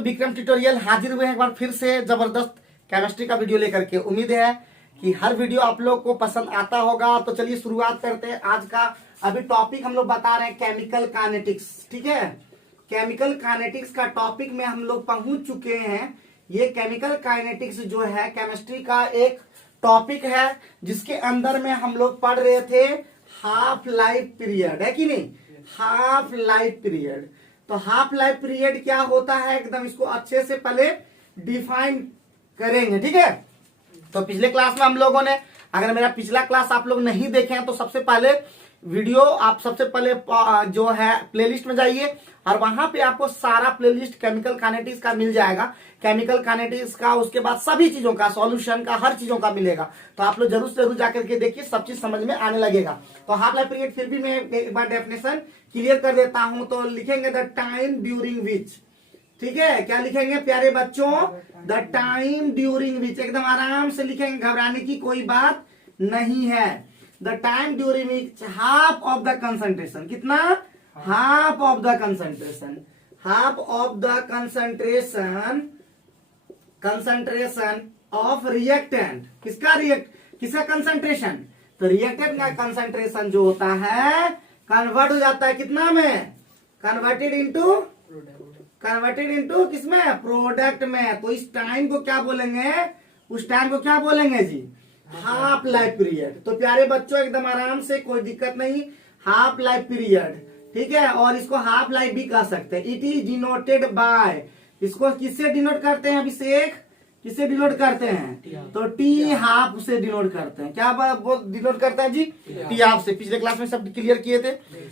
Vikram tutorial हाजिर हुए हैं एक बार फिर से जबरदस्त केमिस्ट्री का वीडियो लेकर के। उम्मीद है कि हर वीडियो आप लोग को पसंद आता होगा। तो चलिए शुरुआत करते हैं आज का। अभी टॉपिक हम लोग बता रहे हैं केमिकल काइनेटिक्स, ठीक है। केमिकल काइनेटिक्स का टॉपिक में हम लोग पहुंच चुके हैं। ये केमिकल काइनेटिक्स जो है केमिस्ट्री का एक टॉपिक है जिसके अंदर में हम लोग पढ़ रहे थे हाफ लाइफ पीरियड, है कि नहीं। हाफ लाइफ पीरियड, तो हाफ लाइफ पीरियड क्या होता है एकदम इसको अच्छे से पहले डिफाइन करेंगे, ठीक है। तो पिछले क्लास में हम लोगों ने, अगर मेरा पिछला क्लास आप लोग नहीं देखे हैं तो सबसे पहले वीडियो आप सबसे पहले जो है प्लेलिस्ट में जाइए और वहां पे आपको सारा प्लेलिस्ट केमिकल काइनेटिक्स का मिल जाएगा। केमिकल काइनेटिक्स का, उसके बाद सभी चीजों का, सॉल्यूशन का, हर चीजों का मिलेगा। तो आप लोग जरूर से जरूर जाकर के देखिए, सब चीज समझ में आने लगेगा। तो हाफ लाइफ पीरियड फिर भी मैं एक बार डेफिनेशन क्लियर कर देता हूं। तो लिखेंगे द टाइम ड्यूरिंग विच, ठीक है। क्या लिखेंगे प्यारे बच्चों? द टाइम ड्यूरिंग विच, एकदम आराम से लिखेंगे, घबराने की कोई बात नहीं है। The time during which half of the concentration, कितना? Half of the concentration, half of the concentration of reactant. किसका किसका कंसंट्रेशन? तो रिएक्टेंट का कंसंट्रेशन जो होता है कन्वर्ट हो जाता है कितना में? कन्वर्टेड इनटू किसमें? प्रोडक्ट में। तो इस टाइम को क्या बोलेंगे? उस टाइम को क्या बोलेंगे जी? Half life period. तो प्यारे बच्चों एकदम आराम से, कोई दिक्कत नहीं, हाफ लाइफ पीरियड, ठीक है। और इसको हाफ लाइफ भी कह सकते हैं। इट इज डिनोटेड बाय, इसको किससे डिनोट करते हैं अभिषेक? किससे डिनोट करते हैं? तो टी हाफ से डिनोट करते हैं। क्या डिनोट करते हैं जी? टी हाफ से। पिछले क्लास में सब क्लियर किए थे।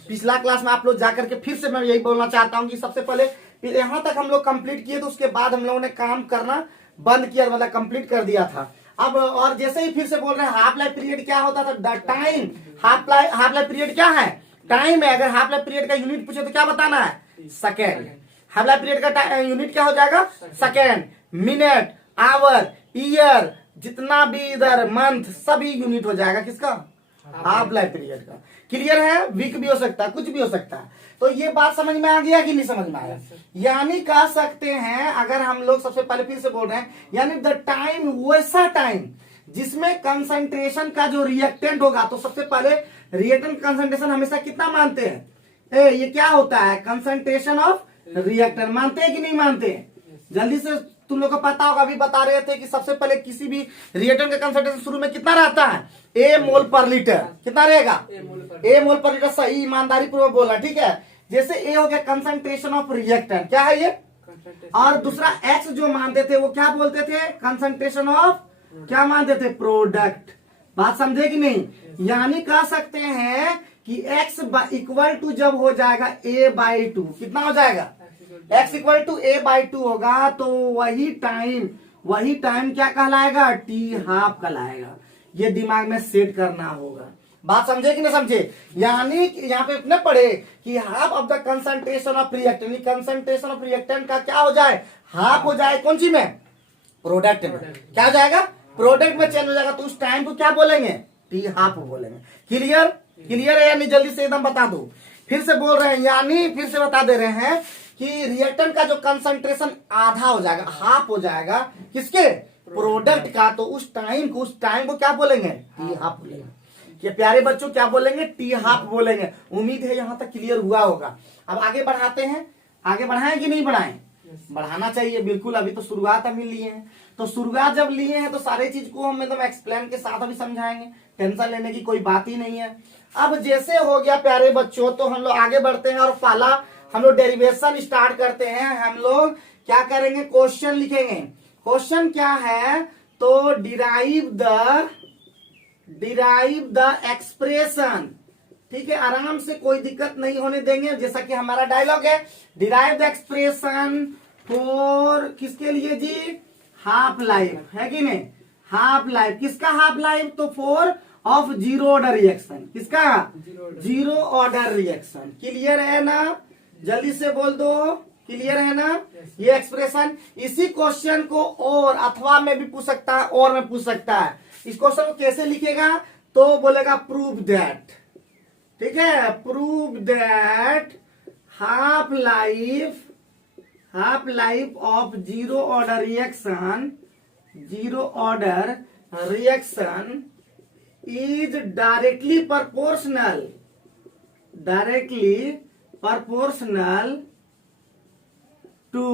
पिछला क्लास में आप लोग जाकर के फिर से मैं यही बोलना चाहता हूँ कि सबसे पहले यहाँ तक हम लोग कंप्लीट किए, तो उसके बाद हम लोगों ने काम करना बंद किया, मतलब कंप्लीट कर दिया था। अब और जैसे ही फिर से बोल रहे हैं हाफ लाइफ पीरियड क्या होता था? The time, half life period क्या है? टाइम है। अगर हाफ लाइफ पीरियड का यूनिट पूछे तो क्या बताना है? सेकेंड। हाफ लाइफ पीरियड का यूनिट क्या हो जाएगा? सेकेंड, मिनट, आवर, ईयर, जितना भी इधर मंथ, सभी यूनिट हो जाएगा किसका? हाफ लाइफ पीरियड का। क्लियर है? वीक भी हो सकता है, कुछ भी हो सकता है। तो ये बात समझ में आ गया कि नहीं समझ में आया? यानी कह सकते हैं, अगर हम लोग सबसे पहले फिर से बोल रहे हैं, यानी द टाइम, वैसा टाइम जिसमें कंसंट्रेशन का जो रिएक्टेंट होगा, तो सबसे पहले रिएक्टेंट कंसंट्रेशन हमेशा कितना मानते हैं? ये क्या होता है? Concentration of reactant. मानते हैं कि नहीं मानते? जल्दी से, तुम लोग को पता होगा, अभी बता रहे थे कि सबसे पहले किसी भी रिएक्टेंट का कंसंट्रेशन शुरू में कितना रहता है? ए मोल पर लीटर। कितना रहेगा? ए मोल पर लीटर। सही, ईमानदारी पूर्वक बोला, ठीक है। जैसे ए हो गया कंसंट्रेशन ऑफ रिएक्टेंट, क्या है ये? और दूसरा एक्स जो मानते थे वो क्या बोलते थे? कंसंट्रेशन ऑफ क्या मानते थे? प्रोडक्ट। बात समझे कि नहीं? यानी कह सकते हैं कि एक्स इक्वल टू जब हो जाएगा ए बाई टू, कितना हो जाएगा? x equal to a by two होगा, तो वही टाइम क्या कहलाएगा? टी हाफ कहलाएगा। ये दिमाग में सेट करना होगा। बात समझे कि नहीं समझे? यानी यहाँ पे इतने पढ़े कि half of the concentration of reactant, concentration of reactant का क्या हो जाए? हाफ हो जाए। कौन सी में? प्रोडक्ट में। क्या हो जाएगा? प्रोडक्ट में चेंज हो जाएगा। तो उस टाइम को क्या बोलेंगे? टी हाफ बोलेंगे। क्लियर? क्लियर है या नहीं? जल्दी से एकदम बता दो। फिर से बोल रहे हैं, यानी फिर से बता दे रहे हैं कि रिएक्टेंट का जो कंसंट्रेशन आधा हो जाएगा, हाफ हो जाएगा, किसके? प्रोडक्ट का। तो उस टाइम को क्या बोलेंगे? टी हाफ बोलेंगे। ये प्यारे बच्चों क्या बोलेंगे? टी हाफ बोलेंगे। उम्मीद है यहां तक क्लियर हुआ होगा। अब आगे बढ़ाते हैं। आगे बढ़ाएं कि नहीं बढ़ाएं? बढ़ाना चाहिए बिल्कुल। अभी तो शुरुआत हम लिए हैं, तो शुरुआत जब लिए हैं तो सारी चीज को हम एकदम एक्सप्लेन के साथ अभी समझाएंगे। टेंशन लेने की कोई बात ही नहीं है। अब जैसे हो गया प्यारे बच्चों, तो हम लोग आगे बढ़ते हैं और पहला हम लोग डेरिवेशन स्टार्ट करते हैं। हम लोग क्या करेंगे? क्वेश्चन लिखेंगे। क्वेश्चन क्या है? तो डिराइव द एक्सप्रेशन, ठीक है। आराम से, कोई दिक्कत नहीं होने देंगे। जैसा कि हमारा डायलॉग है, डिराइव द एक्सप्रेशन फॉर, किसके लिए जी? हाफ लाइफ, है कि नहीं? Half life. किसका हाफ लाइफ? तो for of zero order reaction. किसका? Zero order reaction. क्लियर है ना? जल्दी से बोल दो, क्लियर है ना? ये एक्सप्रेशन, इसी क्वेश्चन को और अथवा में भी पूछ सकता है, और में पूछ सकता है। इस क्वेश्चन को कैसे लिखेगा? तो बोलेगा प्रूव दैट, ठीक है। Prove that half half life of zero order reaction is directly proportional to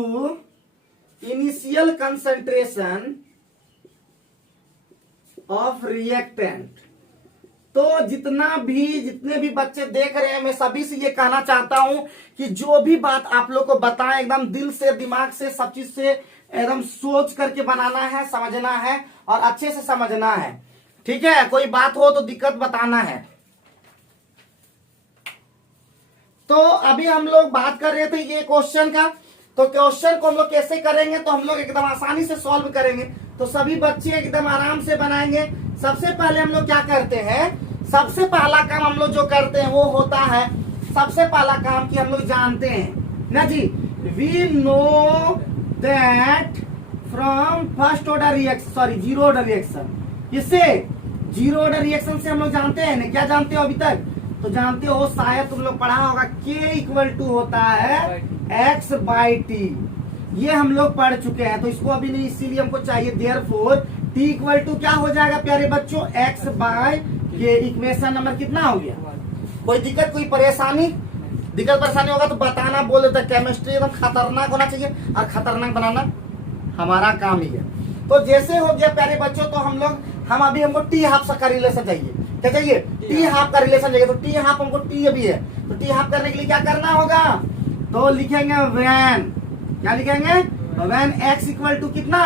initial concentration of reactant। तो जितने भी बच्चे देख रहे हैं, मैं सभी से ये कहना चाहता हूं कि जो भी बात आप लोग को बताएं एकदम दिल से, दिमाग से, सब चीज से एकदम सोच करके बनाना है, समझना है और अच्छे से समझना है, ठीक है। कोई बात हो तो दिक्कत बताना है। तो अभी हम लोग बात कर रहे थे ये क्वेश्चन का। तो क्वेश्चन को हम लोग कैसे करेंगे, तो हम लोग एकदम आसानी से सॉल्व करेंगे। तो सभी बच्चे एकदम आराम से बनाएंगे। सबसे पहले हम लोग क्या करते हैं, सबसे पहला काम हम लोग जो करते हैं वो होता है, सबसे पहला काम कि हम लोग जानते हैं ना जी, we know that from first order reaction, sorry zero order reaction. इससे जीरो ऑर्डर रिएक्शन से हम लोग जानते हैं ना, क्या जानते हो अभी तक, तो जानते हो शायद तुम लोग पढ़ा होगा, K इक्वल टू होता है x बाई टी। ये हम लोग पढ़ चुके हैं, तो इसको अभी नहीं, इसीलिए हमको चाहिए देयरफॉर t इक्वल टू क्या हो जाएगा प्यारे बच्चों, x बाय के। इक्वेशन नंबर कितना हो गया। कोई दिक्कत, कोई परेशानी होगा तो बताना, बोल देता। केमिस्ट्री एकदम खतरनाक होना चाहिए और खतरनाक बनाना हमारा काम ही है। तो जैसे हो गया प्यारे बच्चों, तो हम अभी हमको टी हाफ का रिलेशन चाहिए। क्या चाहिए, टी हाफ का रिलेशन चाहिए। तो टी हाफ हमको टी अभी है, तो टी हाफ करने के लिए क्या करना होगा, तो लिखेंगे व्हेन, क्या लिखेंगे, व्हेन x इक्वल टू कितना,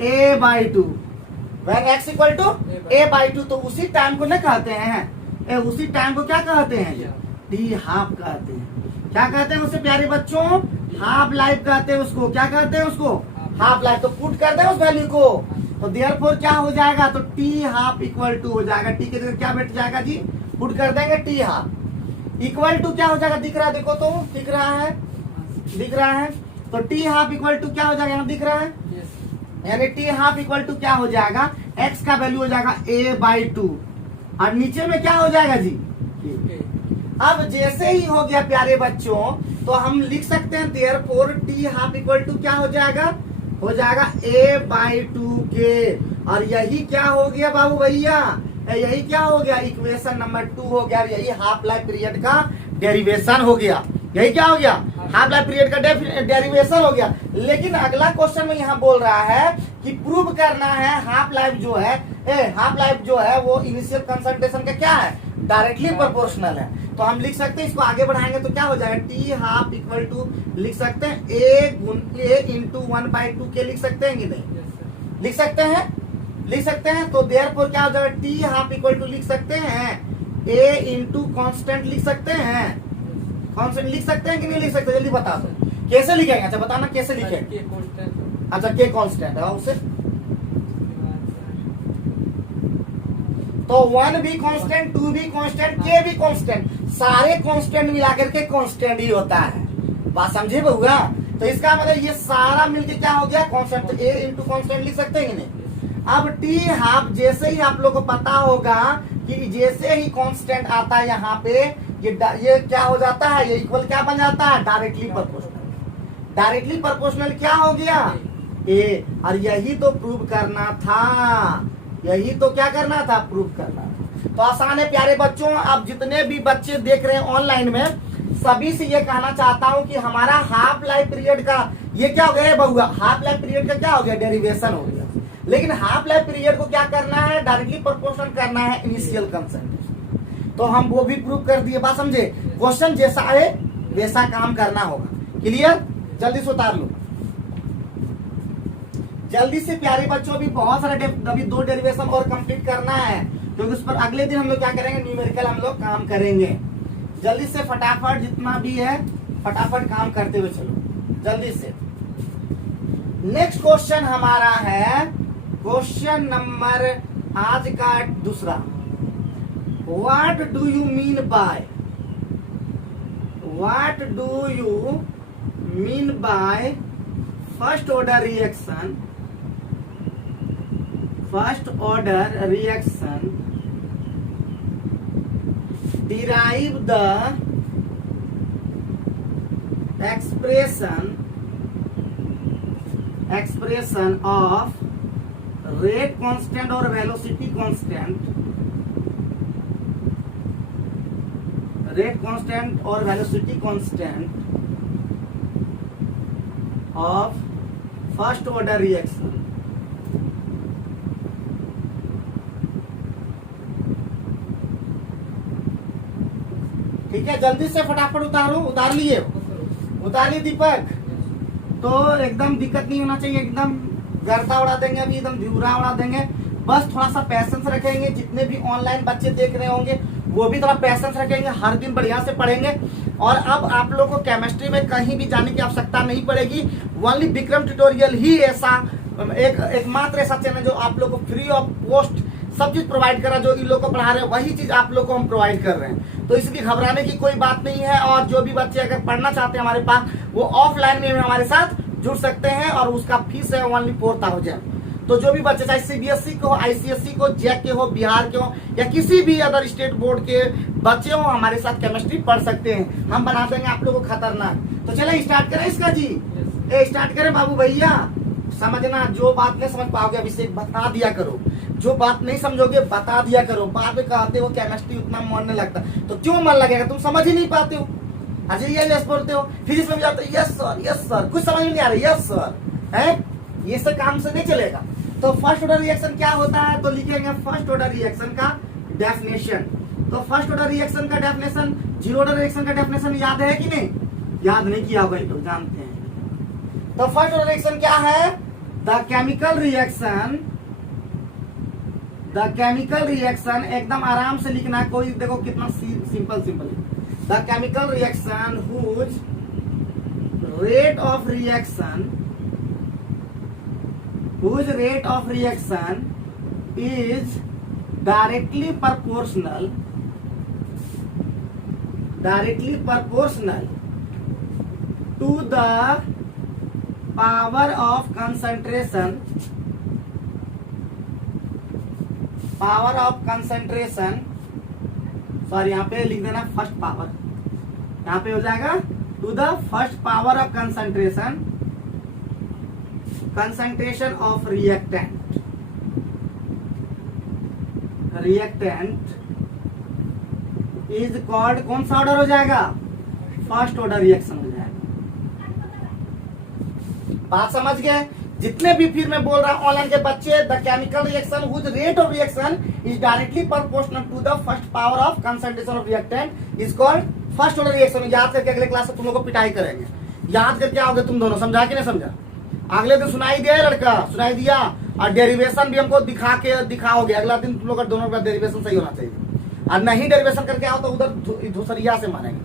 a by two. When x equal to a by two, तो उसी टाइम को न कहते हैं, उसी टाइम को क्या कहते हैं, टी हाफ कहते हैं। क्या कहते हैं उसे प्यारे बच्चों, हाफ लाइफ कहते हैं उसको। क्या कहते हैं उसको, हाफ लाइफ। तो पुट कर दे उस वैल्यू को, तो देयरफॉर क्या हो जाएगा, तो टी हाफ इक्वल टू हो जाएगा। टी के जगह क्या बैठ जाएगा जी, पुट कर देंगे टी हाफ इक्वल टू क्या हो जाएगा, दिख रहा है, देखो तो दिख रहा है। तो टी हाफ इक्वल टू क्या हो जाएगा, यहाँ दिख रहा है, यानी टी हाफ इक्वल टू क्या हो जाएगा, x का वैल्यू हो जाएगा a बाई टू, और नीचे में क्या हो जाएगा जी। अब जैसे ही हो गया प्यारे बच्चों, तो हम लिख सकते हैं therefore t half equal to क्या हो जाएगा a बाई टू के। और यही क्या हो गया बाबू भैया, यही क्या हो गया, इक्वेशन नंबर 2 हो गया। यही हाफ लाइफ पीरियड का डेरिवेशन हो गया। यही क्या हो गया, हाफ लाइफ पीरियड का डेरिवेशन हो गया। लेकिन अगला क्वेश्चन में यहाँ बोल रहा है कि प्रूव करना है हाफ लाइफ जो है वो इनिशियल कंसंट्रेशन का क्या है, डायरेक्टली प्रोपोर्शनल है। तो हम लिख सकते हैं, इसको आगे बढ़ाएंगे तो क्या हो जाएगा, टी हाफ इक्वल टू लिख सकते हैं a इंटू 1/2 के लिख सकते हैं कि नहीं, लिख सकते हैं। तो देयरफॉर क्या हो जाएगा, टी हाफ इक्वल टू लिख सकते हैं a इंटू कॉन्स्टेंट लिख सकते हैं, कॉन्स्टेंट लिख सकते हैं कि नहीं लिख सकते, जल्दी बता दो कैसे लिखेंगे। अच्छा बताना कैसे लिखेंगे। अच्छा के कॉन्स्टेंट है उसे, तो 1 भी कांस्टेंट, 2 भी कांस्टेंट, के भी कांस्टेंट, सारे कांस्टेंट मिलाकर के कांस्टेंट ही होता है। बात समझे बहुआ। तो इसका मतलब ये सारा मिलके क्या हो गया, कांस्टेंट। तो a इंटू कांस्टेंट लिख सकते हैं कि नहीं। अब टी हाफ जैसे ही आप लोग को पता होगा कि जैसे ही कांस्टेंट आता है यहाँ पे, ये क्या हो जाता है, ये इक्वल क्या बन जाता है, डायरेक्टली प्रोपोर्शनल। डायरेक्टली प्रोपोर्शनल क्या हो गया, ए। और यही तो प्रूव करना था, यही तो क्या करना था, प्रूव करना था। तो आसान है प्यारे बच्चों। अब जितने भी बच्चे देख रहे हैं ऑनलाइन में, सभी से ये कहना चाहता हूं कि हमारा हाफ लाइफ पीरियड का ये क्या हो गया बहुआ, हाफ लाइफ पीरियड का क्या हो गया, डेरिवेशन हो गया। लेकिन हाफ लाइफ पीरियड को क्या करना है, डायरेक्टली प्रोपोर्शनल करना है इनिशियल कंसंट्रेशन। तो हम वो भी प्रूव कर दिए। बात समझे, क्वेश्चन जैसा है वैसा काम करना होगा। क्लियर, जल्दी से उतार लो जल्दी से प्यारे बच्चों। भी बहुत सारे अभी 2 डेरिवेशन और कंप्लीट करना है, क्योंकि उस पर अगले दिन हम लोग क्या करेंगे, न्यूमेरिकल हम लोग काम करेंगे। जल्दी से फटाफट जितना भी है फटाफट काम करते हुए चलो जल्दी से। नेक्स्ट क्वेश्चन हमारा है क्वेश्चन नंबर आज का दूसरा। What do you mean by first order reaction derive the expression expression of rate constant और वेलोसिटी कांस्टेंट, रेट कांस्टेंट और velocity constant of first order reaction. ठीक है, जल्दी से फटाफट उतारो, उतार लिए दीपक। तो एकदम दिक्कत नहीं होना चाहिए, एकदम गर्दा उड़ा देंगे, अभी एकदम धूरा उड़ा देंगे। बस थोड़ा सा पैसेंस रखेंगे, जितने भी ऑनलाइन बच्चे देख रहे होंगे वो भी थोड़ा पैसेंस रखेंगे, हर दिन बढ़िया से पढ़ेंगे। और अब आप लोगों को केमिस्ट्री में कहीं भी जाने की आवश्यकता नहीं पड़ेगी। ओनली विक्रम ट्यूटोरियल ही ऐसा एकमात्र ऐसा चैनल जो आप लोग को फ्री ऑफ कॉस्ट सब चीज प्रोवाइड कर रहा है। जो इन लोग को पढ़ा रहे हैं वही चीज आप लोग को हम प्रोवाइड कर रहे हैं, तो इसलिए घबराने की कोई बात नहीं है। और जो भी बच्चे अगर पढ़ना चाहते हैं हमारे पास, वो ऑफलाइन में हमारे साथ जुड़ सकते हैं और उसका फीस है ओनली 4000। तो जो भी बच्चे चाहे सीबीएसई को, आईसीएसई को, जेक के हो, बिहार के हो या किसी भी अदर स्टेट बोर्ड के बच्चे हो, हमारे साथ केमिस्ट्री पढ़ सकते हैं। हम बना देंगे आप लोगों को खतरनाक। तो चले स्टार्ट करें इसका जी, स्टार्ट करें बाबू भैया। समझना, जो बात नहीं समझ पाओगे अभिषेक बता दिया करो, जो बात नहीं समझोगे बता दिया करो। बाद में कहते हो केमिस्ट्री उतना मन नहीं लगता, तो क्यों मन लगेगा, तुम समझ ही नहीं पाते हो। अजय यस बोलते हो, फिजिक्स में भी जाते हो यस सर, कुछ समझ में नहीं आ रहा यस सर, है ये सब काम से नहीं चलेगा। तो फर्स्ट ऑर्डर रिएक्शन क्या होता है, तो लिखेंगे फर्स्ट ऑर्डर रिएक्शन का डेफिनेशन। तो फर्स्ट ऑर्डर रिएक्शन का डेफिनेशन, जीरो ऑर्डर रिएक्शन का डेफिनेशन याद है कि नहीं, याद नहीं किया भाई लोग जानते हैं। तो फर्स्ट ऑर्डर रिएक्शन क्या है, द केमिकल रिएक्शन एकदम आराम से लिखना है, कोई देखो कितना simple the chemical reaction whose rate of reaction is directly proportional to the power of concentration sorry यहाँ पे लिख देना फर्स्ट पावर, यहाँ पे हो जाएगा to the first power of concentration of reactant is called, कौन सा ऑर्डर हो जाएगा, फर्स्ट ऑर्डर रिएक्शन हो जाएगा। बात समझ गए, जितने भी फिर मैं बोल रहा हूं ऑनलाइन के बच्चे, the chemical reaction whose rate of reaction is directly proportional to the first power of concentration of reactant is called first order reaction. याद करके अगले क्लास में तुम लोग को पिटाई करेंगे, याद करके आओगे तुम दोनों, समझा कि नहीं समझा। अगले दिन सुनाई दिया लड़का, सुनाई दिया, और डेरिवेशन भी हमको दिखाओगे अगला दिन, तुम लोग का दोनों का डेरिवेशन सही होना चाहिए। और नहीं डेरिवेशन करके आओ तो उधर धूसरिया से मारेंगे।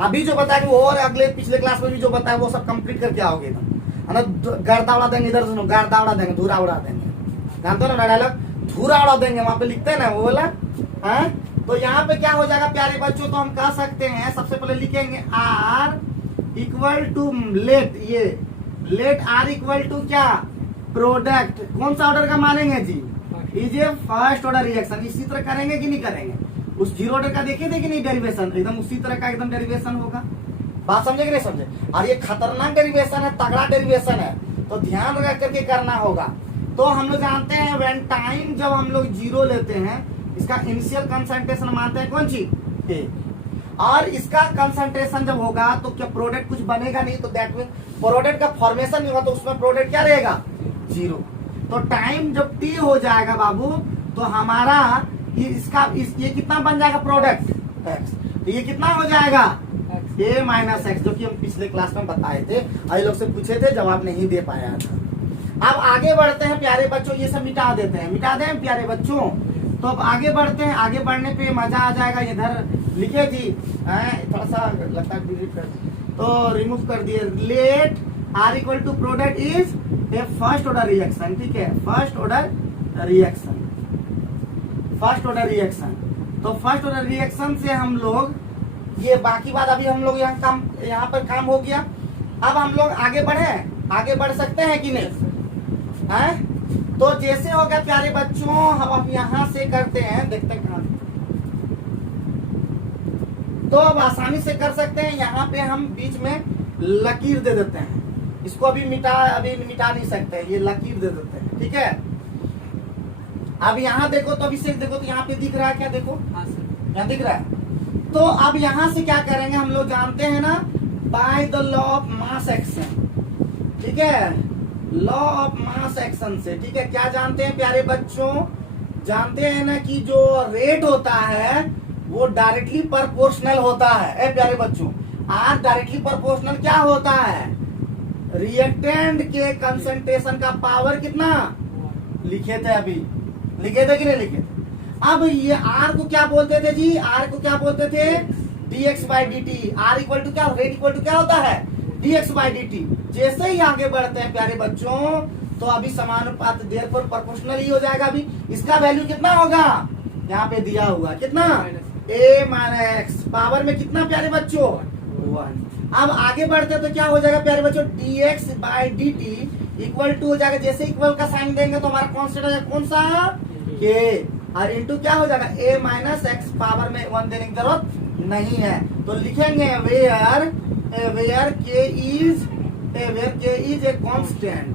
अभी जो बताएंगे वो और अगले पिछले क्लास में भी जो बताया वो सब कंप्लीट करके आओगे ना, गर्दा उड़ा देंगे, इधर सुनो गर्दा उड़ा देंगे, धूरा उड़ा देंगे, जानते हो ना डायलॉग, धूरा उड़ा देंगे, वहां पे लिखते हैं ना वो बोला है। तो यहाँ पे क्या हो जाएगा प्यारे बच्चों, तो हम कह सकते हैं सबसे पहले लिखेंगे R इक्वल टू लेट, ये लेट R इक्वल टू क्या, प्रोडक्ट, कौन सा ऑर्डर का मानेंगे जी, is a first order reaction. इसी तरह करेंगे कि नहीं करेंगे, उस जीरो ऑर्डर का देखे थे कि नहीं डेरिवेशन, एकदम उसी तरह का एकदम डेरिवेशन होगा। बात समझे कि नहीं समझे, और ये खतरनाक डेरिवेशन है, तगड़ा डेरिवेशन है, तो ध्यान रख करके करना होगा। तो हम लोग जानते हैं व्हेन टाइम जब हम लोग जीरो लेते हैं, इसका इनिशियल कंसंट्रेशन मानते हैं कौन सी ए, और इसका कंसंट्रेशन जब होगा तो क्या प्रोडक्ट कुछ बनेगा नहीं, तो दैट मीन प्रोडक्ट का फॉर्मेशन नहीं होगा, तो उसमें प्रोडक्ट क्या रहेगा, जीरो। तो टाइम जब टी हो जाएगा बाबू, तो हमारा ये कितना बन जाएगा प्रोडक्ट एक्स, तो ये कितना हो जाएगा a माइनस एक्स, जो कि हम पिछले क्लास में बताए थे, आई लोग से पूछे थे, जवाब नहीं दे पाया था। अब आगे बढ़ते हैं प्यारे बच्चों, ये सब मिटा देते हैं, मिटा दें प्यारे बच्चों। तो अब आगे बढ़ते हैं, आगे बढ़ने पे मजा आ जाएगा। इधर लिखे जी, थोड़ा सा लगता है डिलीट कर, तो रिमूव कर दिए। Let R equal to product is a first order reaction, ठीक है, फर्स्ट ऑर्डर रिएक्शन। तो फर्स्ट ऑर्डर रिएक्शन से हम लोग, ये बाकी बात अभी हम लोग यहाँ पर काम हो गया। अब हम लोग आगे बढ़ सकते हैं कि नहीं, है? तो जैसे हो गया प्यारे बच्चों, हम यहाँ से करते हैं, देखते हैं कहाँ, तो अब आसानी से कर सकते हैं। यहाँ पे हम बीच में लकीर दे देते हैं, इसको अभी मिटा नहीं सकते, ये लकीर दे देते हैं, ठीक है। अब यहाँ देखो तो अभिषेक देखो तो यहाँ पे दिख रहा है क्या, देखो यहाँ दिख रहा है। तो अब यहाँ से क्या करेंगे, हम लोग जानते हैं ना by the law of mass action, ठीक है, लॉ ऑफ मास एक्शन से, ठीक है। क्या जानते हैं प्यारे बच्चों, जानते हैं ना कि जो रेट होता है वो डायरेक्टली प्रोपोर्शनल होता है। प्यारे बच्चों, आर डायरेक्टली प्रोपोर्शनल क्या होता है, रिएक्टेंट के कंसंट्रेशन का पावर कितना लिखे थे, अभी लिखे थे कि नहीं लिखे थे। अब ये आर को क्या बोलते थे जी, आर को क्या बोलते थे, dx by d t. R equal to क्या, रेट इक्वल टू क्या होता है, dx बाई डी टी। जैसे ही आगे बढ़ते हैं प्यारे बच्चों तो अभी समानुपात देयरफॉर प्रोपोर्शनल ही हो जाएगा। अभी इसका वैल्यू कितना होगा, यहाँ पे दिया हुआ कितना, a माइनस एक्स पावर में कितना प्यारे बच्चों 1। अब आगे बढ़ते तो क्या हो जाएगा प्यारे बच्चों, dx by d t equal to हो जाएगा, जैसे इक्वल का साइन देंगे तो हमारा कांस्टेंट हो जाएगा कौन सा, k, और इंटू क्या हो जाएगा a माइनस एक्स पावर में 1 देने की जरूरत नहीं है। तो लिखेंगे where k is a constant,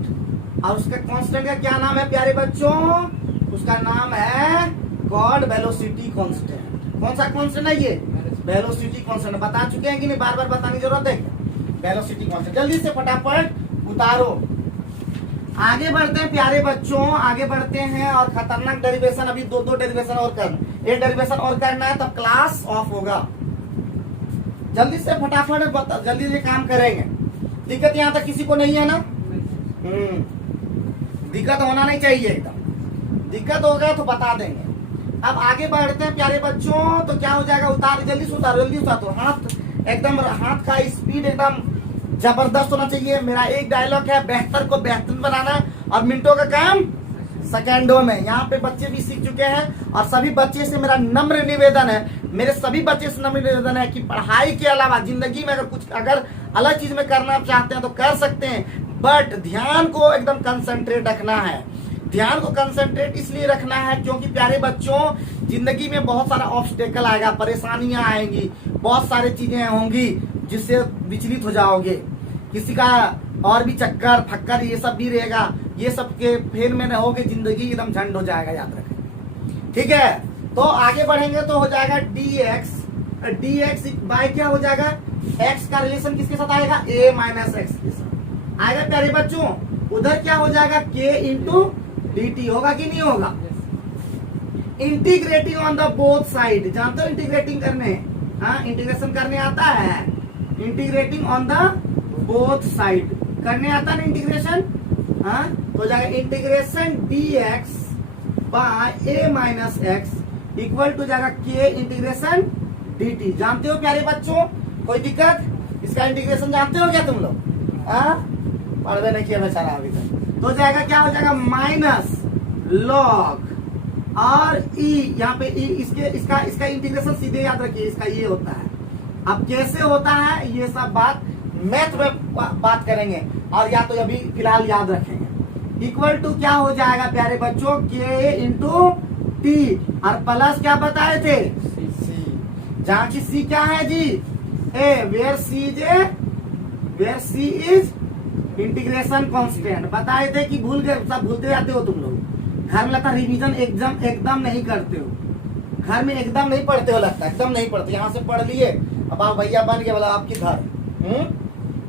और उसका कांस्टेंट का क्या नाम है प्यारे बच्चों, उसका नाम है गॉड वेलोसिटी कांस्टेंट। कौन सा कांस्टेंट है ये, वेलोसिटी कांस्टेंट। बता चुके हैं कि नहीं, बार बार बताने की जरूरत है, वेलोसिटी कांस्टेंट। जल्दी से फटाफट उतारो। आगे बढ़ते हैं प्यारे बच्चों, आगे बढ़ते हैं और खतरनाक डेरिवेशन, अभी दो डेरिवेशन और करना, एक डेरिवेशन और करना है तब क्लास ऑफ होगा। जल्दी से फटाफट जल्दी से काम करेंगे। दिक्कत यहाँ तक किसी को नहीं है ना, दिक्कत होना नहीं चाहिए एकदम, दिक्कत हो गया तो बता देंगे। अब आगे बढ़ते हैं प्यारे बच्चों, तो क्या हो जाएगा, उतार जल्दी से उतारो, जल्दी उतारो। हाथ एकदम, हाथ का स्पीड एकदम जबरदस्त होना चाहिए। मेरा एक डायलॉग है, बेहतर को बेहतरीन बनाना और मिनटों का काम सेकंडों में। यहाँ पे बच्चे भी सीख चुके हैं और सभी बच्चे से मेरा नम्र निवेदन है, मेरे सभी बच्चे से नम्र निवेदन है कि पढ़ाई के अलावा जिंदगी में अगर अलग चीज में करना चाहते हैं तो कर सकते हैं, बट ध्यान को एकदम कंसंट्रेट रखना है। ध्यान को कंसंट्रेट इसलिए रखना है क्योंकि प्यारे बच्चों जिंदगी में बहुत सारा ऑब्स्टेकल आएगा, परेशानियां आएंगी, बहुत सारी चीजें होंगी जिससे विचलित हो जाओगे, किसी का और भी चक्कर फक्कर ये सब भी रहेगा, ये सब के फेर में रहोगे, जिंदगी एकदम झंड हो जाएगा, याद रखें, ठीक है। तो आगे बढ़ेंगे तो हो जाएगा dx बाय क्या हो जाएगा, x का रिलेशन किसके साथ आएगा, a माइनस एक्स के साथ आएगा प्यारे बच्चों। उधर क्या हो जाएगा, k इंटू डी टी, होगा कि नहीं होगा। Integrating on the both side, जानते हो इंटीग्रेटिंग करने, हाँ इंटीग्रेशन करने आता है, integrating on the both side करने आता है इंटीग्रेशन, हाँ तो जाएगा integration dx by a minus x equal to जाएगा k इंटीग्रेशन dt। जानते हो प्यारे बच्चों, कोई दिक्कत, इसका इंटीग्रेशन जानते हो क्या तुम लोग, पढ़वे नहीं किया बेचारा अभी तक। तो जाएगा क्या हो जाएगा माइनस लॉग और e, यहाँ पे e, इसका इंटीग्रेशन सीधे याद रखिए, इसका ये होता है। अब कैसे होता है ये सब बात मैथ में बात करेंगे, और या तो अभी फिलहाल याद रखेंगे। इक्वल टू क्या हो जाएगा प्यारे बच्चों, k इंटू टी, और प्लस क्या बताए थे c, जहाँ की c क्या है जी, a, where c is integration constant. बताए थे कि भूल गए, सब भूलते जाते हो तुम लोग, घर में लगता रिवीजन एकदम नहीं करते हो, घर में एकदम नहीं पढ़ते हो, लगता है एकदम नहीं पढ़ते। यहाँ से पढ़ लिए, अब आप भैया बन गए, बोला आपकी घर,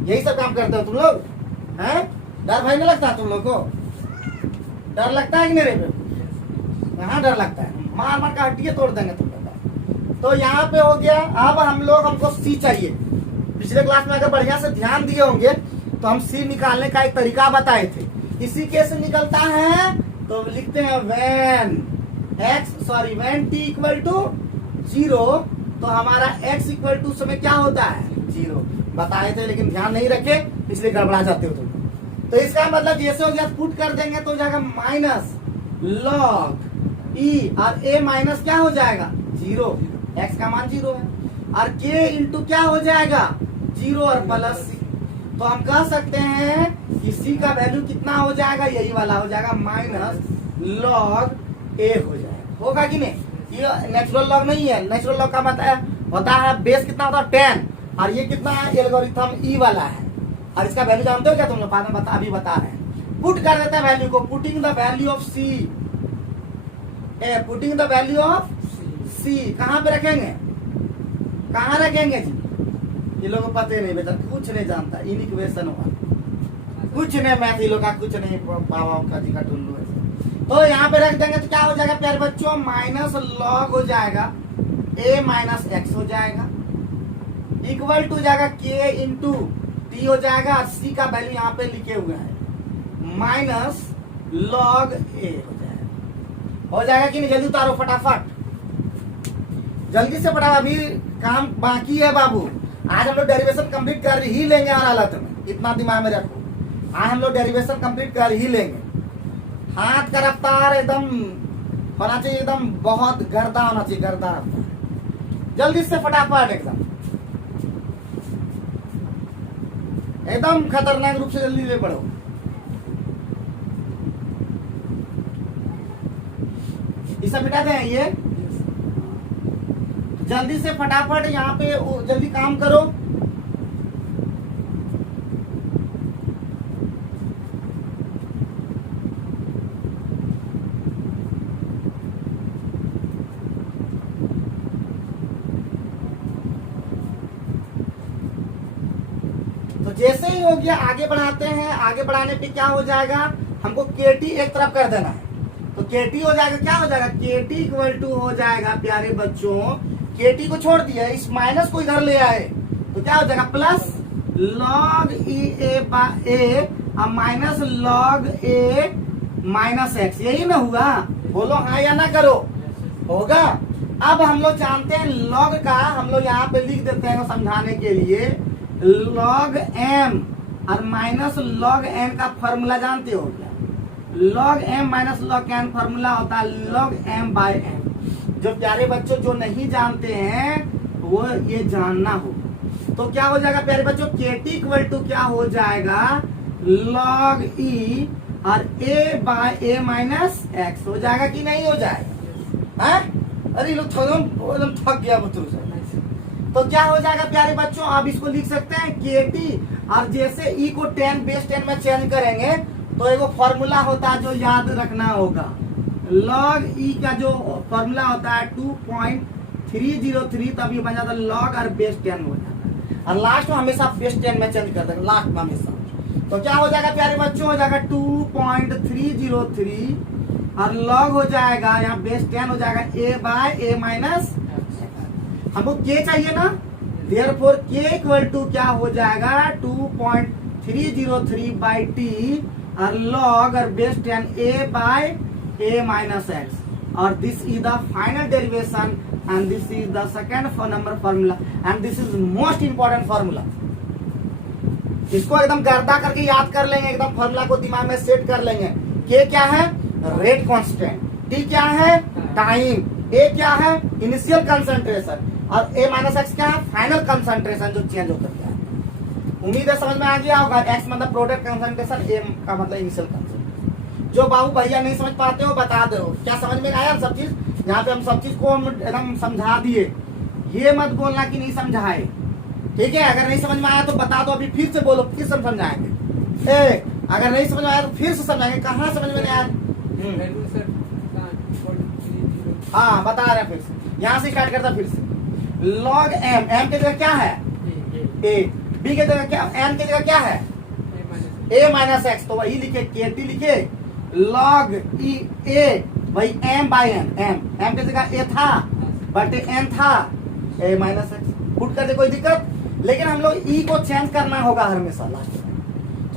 यही सब काम करते हो तुम लोग, हैं? डर भाई नहीं लगता तुम लोग को, डर लगता है कि नहीं रे, कहाँ डर लगता है, मार मार का हड्डियां तोड़ देंगे तुम लोग। तो यहाँ पे हो गया। अब हमको सी चाहिए। पिछले क्लास में अगर बढ़िया से ध्यान दिए होंगे तो हम सी निकालने का एक तरीका बताए थे। इसी कैसे निकलता है, तो लिखते हैं व्हेन t इक्वल टू 0, तो हमारा x इक्वल टू समय क्या होता है 0 बताए थे, लेकिन ध्यान नहीं रखे इसलिए गड़बड़ा जाते हो तुम। तो इसका मतलब जैसे हो गया पुट कर देंगे तो हो जाएगा माइनस लॉग ई, और a माइनस क्या हो जाएगा 0, x का मान 0 है, और k इंटू क्या हो जाएगा 0 और प्लस c। तो हम कह सकते हैं कि c का वैल्यू कितना हो जाएगा, यही वाला हो जाएगा माइनस लॉग a हो जाएगा, होगा कि नहीं। ये नेचुरल लॉग नहीं है, नेचुरल लॉग का मतलब होता है बेस कितना होता है 10, और ये कितना है एल्गोरिथम ई वाला है, और इसका वैल्यू जानते हो क्या तुम लोग? बाद में अभी बता रहे हैं। पुट कर देते हैं वैल्यू को, putting the value of C, putting the value of C कहाँ पे रखेंगे, कहाँ रखेंगे जी? ये लोगों को पता ही नहीं बेटा, कुछ नहीं जानता, इन इक्वेशन हुआ कुछ नहीं, मैथ ये लोग का कुछ नहीं, पावा का जी का टुल्लू है। तो यहाँ पे रख देंगे तो क्या हो जाएगा प्यारे बच्चों, माइनस लॉग हो जाएगा a माइनस एक्स हो जाएगा, इक्वल टू जाएगा k इंटू टी हो जाएगा, और c का वैल्यू यहाँ पे लिखे हुए हैं माइनस लॉग a हो जाएगा कि नहीं? जल्दी उतारो फटाफट, जल्दी से फटाफट, अभी काम बाकी है बाबू। आज हम लोग डेरिवेशन कंप्लीट कर ही लेंगे हर हालत में, इतना दिमाग में रखो, आज हम लोग डेरिवेशन कंप्लीट कर ही लेंगे। हाथ का रफ्तार एकदम होना चाहिए, एकदम बहुत गर्दा होना चाहिए, गर्दा रफ्तार, जल्दी से फटाफट, एकदम खतरनाक रूप से जल्दी ले पड़ो। इसे मिटा दें ये, जल्दी से फटाफट यहाँ पे जल्दी काम करो। तो जैसे ही हो गया आगे बढ़ाते हैं, आगे बढ़ाने पे क्या हो जाएगा, हमको केटी एक तरफ कर देना है, तो केटी हो जाएगा, क्या हो जाएगा, केटी इक्वल टू हो जाएगा प्यारे बच्चों, केटी को छोड़ दिया, इस माइनस को इधर ले आए तो क्या हो जाएगा, प्लस लॉग ए माइनस लॉग ए माइनस एक्स, यही ना हुआ? बोलो हाँ या ना करो, होगा। अब हम लोग जानते हैं लॉग का, हम लोग यहाँ पे लिख देते हैं समझाने के लिए, लॉग एम और माइनस लॉग एन का फॉर्मूला जानते हो क्या? Log m minus log n formula होता है लॉग एम बाय एम। जो प्यारे बच्चों जो नहीं जानते हैं वो ये जानना हो, तो क्या हो जाएगा प्यारे बच्चों, केटी इक्वल टू क्या हो जाएगा, लॉग ई और ए बाय ए माइनस एक्स हो जाएगा कि नहीं हो जाएगा? अरे लोग एकदम थक गया बच्चों से। तो क्या हो जाएगा प्यारे बच्चों, आप इसको लिख सकते हैं केटी, और जैसे ई को 10 बेस 10 में चेंज करेंगे तो एक फॉर्मूला होता है जो याद रखना होगा, लॉग ई का जो फॉर्मूला होता है 2.303, तब ये बन जाता है लॉग और बेस 10 हो जाता है, और लास्ट में हमेशा बेस 10 में चेंज कर देंगे लास्ट में हमेशा। तो क्या हो जाएगा प्यारे बच्चों, हो जाएगा 2.303 और लॉग हो जाएगा यहाँ बेस 10 हो जाएगा ए बाय ए माइनस, हमको के चाहिए ना, देयरफॉर के इक्वल टू क्या हो जाएगा 2.303 बाई टी और लॉग और base 10 A by a minus x, और this is the final derivation and this is the second number formula and this is most important formula. इसको एकदम गर्दा करके याद कर लेंगे, एकदम फॉर्मूला को दिमाग में सेट कर लेंगे। के क्या है, रेट कांस्टेंट, टी क्या है, टाइम, ए क्या है, इनिशियल कंसंट्रेशन, और ए माइनस एक्स क्या है, फाइनल कंसंट्रेशन जो चेंज होकर के आता है। उम्मीद है समझ में आ गया होगा। एक्स मतलब प्रोडक्ट कंसंट्रेशन, ए का मतलब इनिशियल कंसंट्रेशन। जो बाबू भैया नहीं समझ पाते हो बता दो, क्या समझ में आया सब चीज? यहाँ पे हम सब चीज को हम एकदम समझा दिए, ये मत बोलना कि नहीं समझाए, ठीक है? अगर नहीं समझ में आया तो बता दो, अभी फिर से बोलो, फिर से समझाएंगे। अगर नहीं समझ में आया तो फिर से समझाएंगे। कहाँ समझ में नहीं आया? हाँ बता रहे हैं, फिर से यहाँ से स्टार्ट करता, फिर से लॉग एम, एम की जगह क्या है, ए, बी की जगह क्या, एन की जगह क्या है, ए माइनस एक्स, तो वही लिखे, के टी लिखे, लॉग ई ए वही एम बाई एन, एम की जगह ए था बट एन था, ए माइनस एक्स पुट कर दे, कोई दिक्कत? लेकिन हम लोग ई को चेंज करना होगा हमेशा लास्ट में।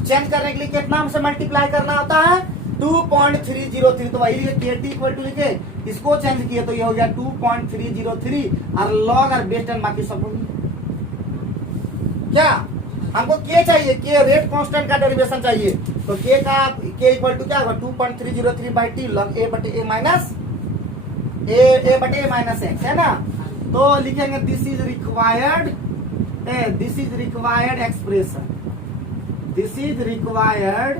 चेंज करने के लिए कितना हमसे मल्टीप्लाई करना होता है, 2.303, तो वही लिखे, के टी इक्वल टू लिखे, इसको चेंज किए तो ये हो गया 2.303 और लॉग और बेस 10 बाकी सब हो गया। क्या हमको के चाहिए, के रेट कांस्टेंट का डेरिवेशन चाहिए, तो के का के इक्वल टू क्या होगा 2.303 बाई टी लॉग ए बटे ए माइनस ए बटे ए माइनस एक्स, है ना? तो लिखेंगे this is required, this is required expression, this is required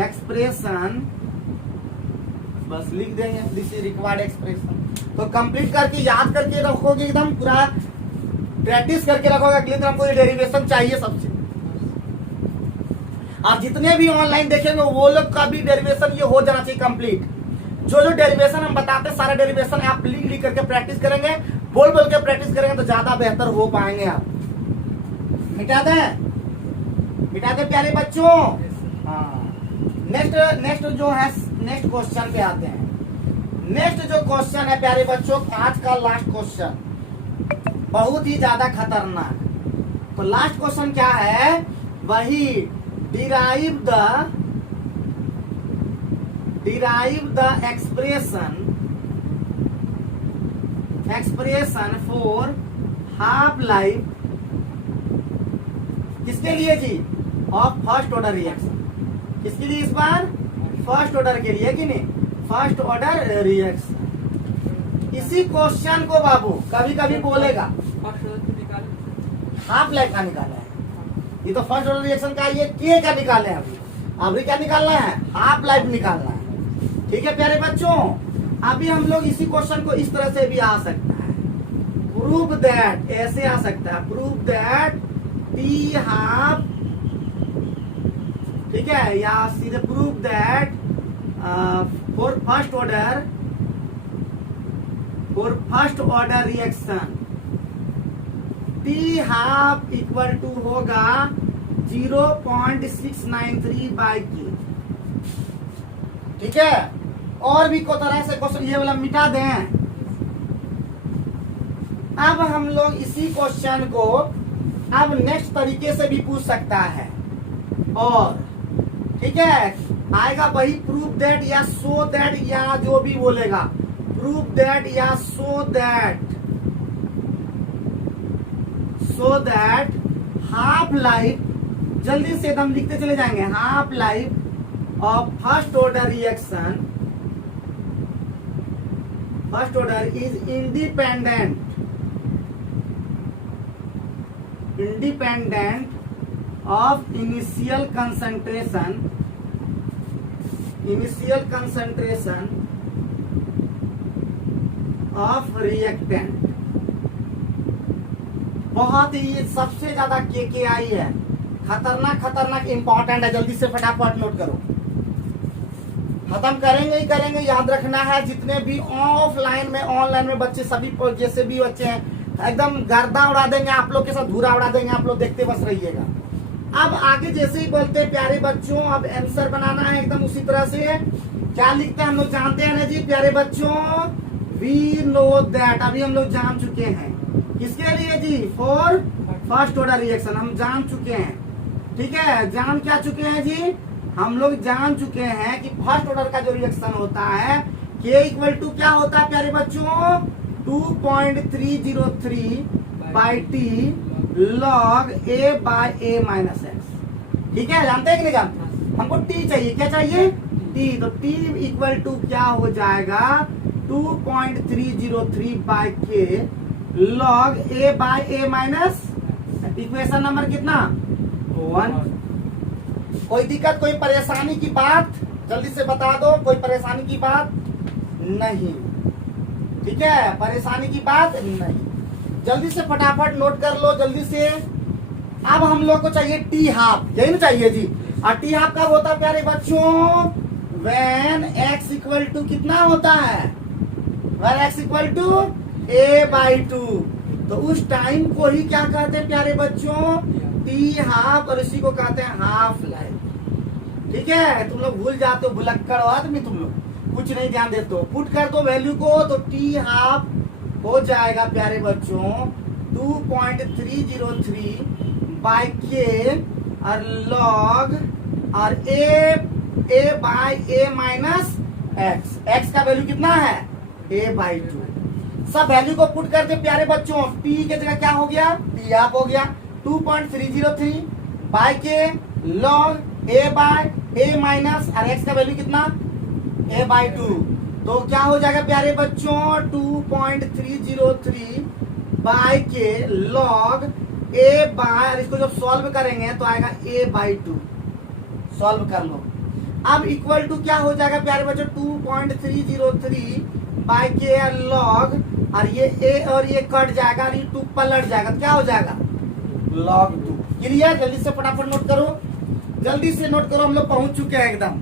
expression, बस लिख देंगे दिस इज रिक्वायर्ड एक्सप्रेशन। तो कंप्लीट करके याद करके रखोगे, एकदम पूरा प्रैक्टिस करके रखोगे, अगले दिन हमको ये डेरिवेशन चाहिए सबसे। आप जितने भी ऑनलाइन देखेंगे वो लोग का भी डेरिवेशन ये हो जाना चाहिए कंप्लीट। जो जो डेरिवेशन हम बताते हैं सारे डेरिवेशन आप लिख लिख करके प्रैक्टिस करेंगे, बोल बोल के प्रैक्टिस करेंगे तो ज्यादा बेहतर हो पाएंगे आप। मिटा दे प्यारे बच्चों। हाँ, नेक्स्ट जो है नेक्स्ट क्वेश्चन पे आते हैं। नेक्स्ट जो क्वेश्चन है प्यारे बच्चों, आज का लास्ट क्वेश्चन बहुत ही ज्यादा खतरनाक। तो लास्ट क्वेश्चन क्या है, वही derive the expression for half life, किसके लिए जी, ऑफ फर्स्ट ऑर्डर रिएक्शन। किसके लिए इस बार, फर्स्ट ऑर्डर के लिए कि नहीं, फर्स्ट ऑर्डर रिएक्शन। इसी क्वेश्चन को बाबू कभी कभी बोलेगा हाफ लाइफ का निकाला है, ये तो फर्स्ट ऑर्डर रिएक्शन का ये के का निकाले हैं। अभी क्या निकालना है, हाफ लाइफ निकालना है। ठीक है प्यारे बच्चों, अभी हम लोग इसी क्वेश्चन को इस तरह से भी आ सकता है, प्रूव दैट, ऐसे आ सकता है, प्रूव दैट टी हाफ, ठीक है, या सीधे prove that for first order reaction t half equal to होगा 0.693 बाई के। ठीक है, और भी को तरह से क्वेश्चन ये वाला मिटा दें। अब हम लोग इसी क्वेश्चन को अब नेक्स्ट तरीके से भी पूछ सकता है, और ठीक है आएगा वही प्रूफ दैट या सो दैट या जो भी बोलेगा, प्रूफ दैट या सो दैट हाफ लाइफ, जल्दी से एकदम लिखते चले जाएंगे, half life of first order reaction, first order is independent of initial concentration of reactant। बहुत ही सबसे ज्यादा के आई है, खतरनाक इंपॉर्टेंट है, जल्दी से फटाफट नोट करो। खत्म करेंगे ही करेंगे, याद रखना है। जितने भी ऑफलाइन में ऑनलाइन में बच्चे सभी जैसे भी बच्चे हैं एकदम गर्दा उड़ा देंगे, आप लोग के साथ धूरा उड़ा देंगे, आप लोग देखते बस रहिएगा। अब आगे जैसे ही बोलते हैं प्यारे बच्चों, अब आंसर बनाना है एकदम उसी तरह से। क्या लिखते हैं हम लोग जानते हैं ना जी प्यारे बच्चों, वी नो दैट, अभी हम लोग जान चुके हैं किसके लिए जी, फॉर फर्स्ट ऑर्डर रिएक्शन हम जान चुके हैं। ठीक है, जान क्या चुके हैं जी, हम लोग जान चुके हैं कि फर्स्ट ऑर्डर का जो रिएक्शन होता है के इक्वल टू क्या होता है प्यारे बच्चों, 2.303 by t log a by a minus x. ठीक है, जानते हैं कि नहीं जानते, हमको टी चाहिए, क्या चाहिए, टी, तो टी इक्वल टू क्या हो जाएगा 2.303 बाई के log a by a minus, equation number कितना 1। कोई दिक्कत कोई परेशानी की बात जल्दी से बता दो, कोई परेशानी की बात नहीं, ठीक है, परेशानी की बात नहीं, जल्दी से फटाफट नोट कर लो जल्दी से। अब हम लोग को चाहिए टी हाफ, यही ना चाहिए जी। और टी हाफ कब होता है प्यारे बच्चों, व्हेन x इक्वल टू कितना होता है, when x equal to a by 2, तो उस टाइम को ही क्या कहते हैं प्यारे बच्चों, टी हाफ, और इसी को कहते हैं हाफ लाइफ। ठीक है, तुम लोग भूल जाते हो, भुलक्कड़ आदमी तुम लोग, कुछ नहीं ध्यान देते हो, पुट कर दो वैल्यू को, तो टी हाफ हो जाएगा प्यारे बच्चों 2.303 बाई के और लॉग और A by A minus X, X का वैल्यू कितना है a बाई 2। सब वैल्यू को पुट करते प्यारे बच्चों, t के जगह क्या हो गया, टी हाफ हो गया 2.303 बाई के log a by a minus और x का वैल्यू कितना a बाई 2, तो क्या हो जाएगा प्यारे बच्चों 2.303 बाई के लॉग a बाय, और इसको जब सॉल्व करेंगे तो आएगा a बाई 2, सॉल्व कर लो। अब इक्वल टू क्या हो जाएगा प्यारे बच्चों 2.303 बाई के लॉग, और ये a और ये कट जाएगा और ये 2 पलट जाएगा, क्या हो जाएगा लॉग 2। क्लियर, जल्दी से फटाफट नोट करो, जल्दी से नोट करो, हम लोग पहुंच चुके हैं एकदम।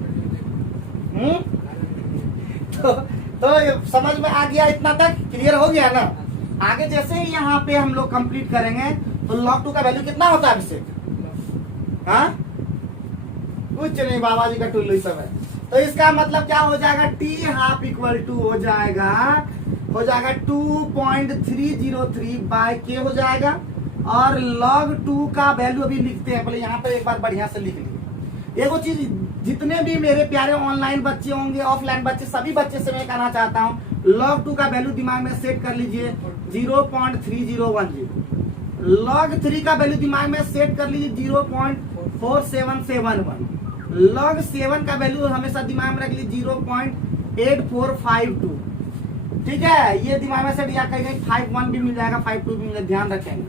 तो समझ में आ गया, इतना तक क्लियर हो गया ना। आगे जैसे ही यहाँ पे हम लोग कंप्लीट करेंगे तो log 2 का वैल्यू कितना होता है अभिषेक? हाँ कुछ नहीं, बाबा जी का टुल्लू सब है। तो इसका मतलब क्या हो जाएगा, t हाफ इक्वल टू हो जाएगा 2.303 बाय के हो जाएगा। और log 2 का वैल्यू अभी लिखते हैं, पहले यहाँ पर एक बार बढ़िया से लिख लीजिए। एगो चीज, जितने भी मेरे प्यारे ऑनलाइन बच्चे होंगे, ऑफलाइन बच्चे, सभी बच्चे से मैं कहना चाहता हूँ, log 2 का वैल्यू दिमाग में सेट कर लीजिए 0.3010। log 3 का वैल्यू दिमाग में सेट कर लीजिए 0.4771। log 7 का वैल्यू हमेशा दिमाग में रख लीजिए 0.8452। ठीक है, ये दिमाग में सेट, या कहीं 51 भी मिल जाएगा, 52 भी मिल जाएगा, ध्यान रखेंगे।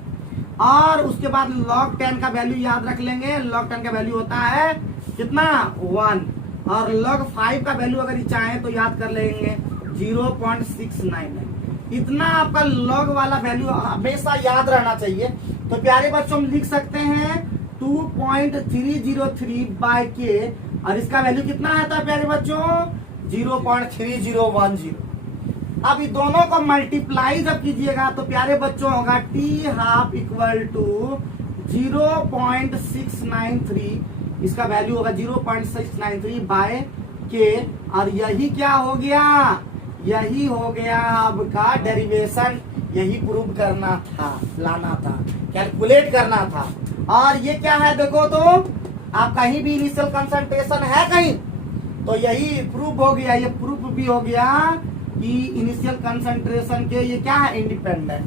और उसके बाद log 10 का वैल्यू याद रख लेंगे। log 10 का वैल्यू होता है कितना, 1। और log 5 का वैल्यू अगर चाहें तो याद कर लेंगे 0.699। इतना आपका log वाला वैल्यू हमेशा याद रहना चाहिए। तो प्यारे बच्चों हम लिख सकते हैं 2.303 बाय के, और इसका वैल्यू कितना आता है प्यारे बच्चों, 0.3010। अब इन दोनों को मल्टीप्लाई जब कीजिएगा तो प्यारे बच्चों होगा t हाफ इक्वल टू 0.693, इसका वैल्यू होगा 0.693 बाय के। और यही क्या हो गया, यही हो गया आपका डेरिवेशन, यही प्रूव करना था, लाना था, कैलकुलेट करना था। और ये क्या है देखो तो, आप कहीं भी इनिशियल कंसंट्रेशन है कहीं तो यही प्रूफ हो गया, ये प्रूफ भी हो गया कि इनिशियल कंसंट्रेशन के ये क्या है, इंडिपेंडेंट।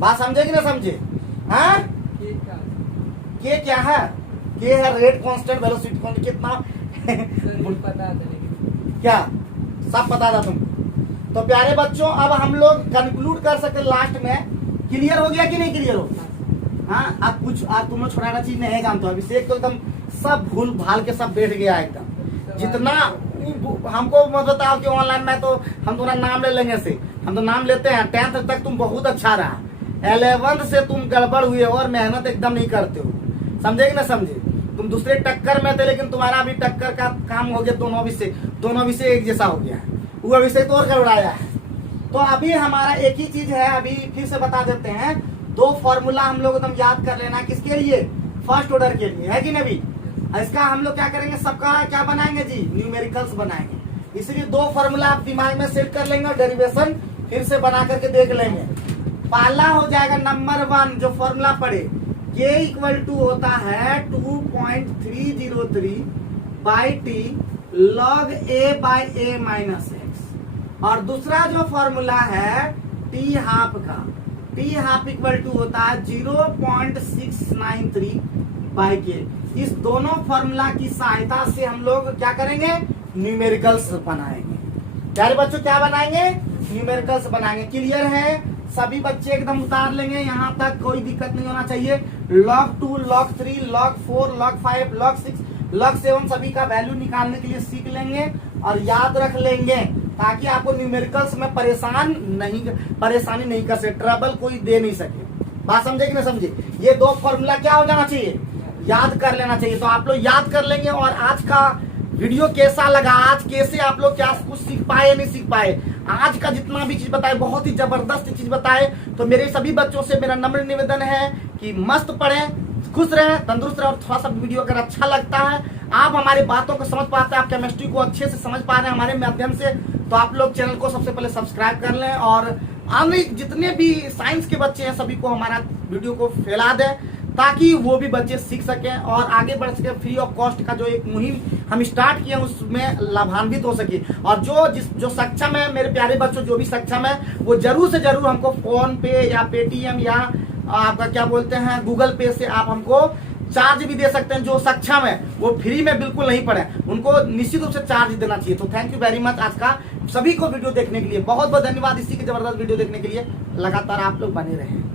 बात समझे कि ना समझे? हाँ, के क्या है, के है रेट कांस्टेंट, वेलोसिटी कांस्टेंट, कितना पता था लेकिन क्या सब पता था तुमको। तो प्यारे बच्चों अब हम लोग कंक्लूड कर सकते लास्ट में। क्लियर हो गया कि नहीं क्लियर हो? हाँ, अब कुछ आज तुम लोग छोटा चीज नहीं जानते हो, अभिषेक तो एकदम सब भूल भाल के सब बैठ गया एकदम। जितना हमको मत बताओ कि ऑनलाइन में तो हम तुम्हारा नाम ले लेंगे से, हम तो नाम लेते हैं। 10th तक तुम बहुत अच्छा रहा, 11th से तुम गड़बड़ हुए हो और मेहनत एकदम नहीं करते हो, समझे कि ना समझे? तुम दूसरे टक्कर में थे लेकिन तुम्हारा अभी टक्कर का काम हो गया, दोनों विषय एक जैसा हो गया है, वो विषय तो और गड़बड़ाया है। तो अभी हमारा एक ही चीज है, अभी फिर से बता देते हैं, 2 फॉर्मूला हम लोग एकदम याद कर लेना, किसके लिए, फर्स्ट ऑर्डर के लिए, है कि नहीं? इसका हम लोग क्या करेंगे, सबका क्या बनाएंगे जी, न्यूमेरिकल्स बनाएंगे। इसलिए 2 फॉर्मूला आप दिमाग में सेट कर लेंगे और डेरिवेशन फिर से बना करके देख लेंगे। पहला हो जाएगा नंबर 1 जो फॉर्मूला पढ़े, के इक्वल टू होता है 2.303 by t log A by A minus x. और दूसरा जो फॉर्मूला है टी हाफ का, टी हाफ इक्वल टू होता है 0.693 बाई के। इस दोनों फॉर्मूला की सहायता से हम लोग क्या करेंगे, न्यूमेरिकल्स बनाएंगे। प्यारे बच्चों क्या बनाएंगे, न्यूमेरिकल्स बनाएंगे। क्लियर है? सभी बच्चे एकदम उतार लेंगे, यहाँ तक कोई दिक्कत नहीं होना चाहिए। log 2, log 3, log 4, log 5, log 6, log 7 सभी का वैल्यू निकालने के लिए सीख लेंगे और याद रख लेंगे, ताकि आपको न्यूमेरिकल्स में परेशानी नहीं कर सके, ट्रबल कोई दे नहीं सके। बात समझे कि नहीं समझे? ये 2 फॉर्मूला क्या हो जाना चाहिए, याद कर लेना चाहिए। तो आप लोग याद कर लेंगे। और आज का वीडियो कैसा लगा, आज कैसे आप लोग क्या कुछ सीख पाए नहीं सीख पाए, आज का जितना भी चीज बताए बहुत ही जबरदस्त चीज बताए। तो मेरे सभी बच्चों से मेरा नम्र निवेदन है कि मस्त पढ़ें, खुश रहें, तंदुरुस्त रहें। और थोड़ा सा वीडियो अगर अच्छा लगता है, आप हमारी बातों को समझ पाते हैं, आप केमिस्ट्री को अच्छे से समझ पा रहे हैं हमारे माध्यम से, तो आप लोग चैनल को सबसे पहले सब्सक्राइब कर लें। और आने जितने भी साइंस के बच्चे हैं सभी को हमारा वीडियो को फैला दें, ताकि वो भी बच्चे सीख सकें और आगे बढ़ सके। फ्री ऑफ कॉस्ट का जो एक मुहिम हम स्टार्ट किए उसमें लाभान्वित हो सके। और जो सक्षम है मेरे प्यारे बच्चों, जो भी सक्षम है वो जरूर से जरूर हमको फोन पे या पेटीएम या आपका क्या बोलते हैं गूगल पे से आप हमको चार्ज भी दे सकते हैं। जो सक्षम है वो फ्री में बिल्कुल नहीं पढ़े, उनको निश्चित रूप से चार्ज देना चाहिए। तो थैंक यू वेरी मच आज का सभी को वीडियो देखने के लिए, बहुत बहुत धन्यवाद। इसी की जबरदस्त वीडियो देखने के लिए लगातार आप लोग बने रहे।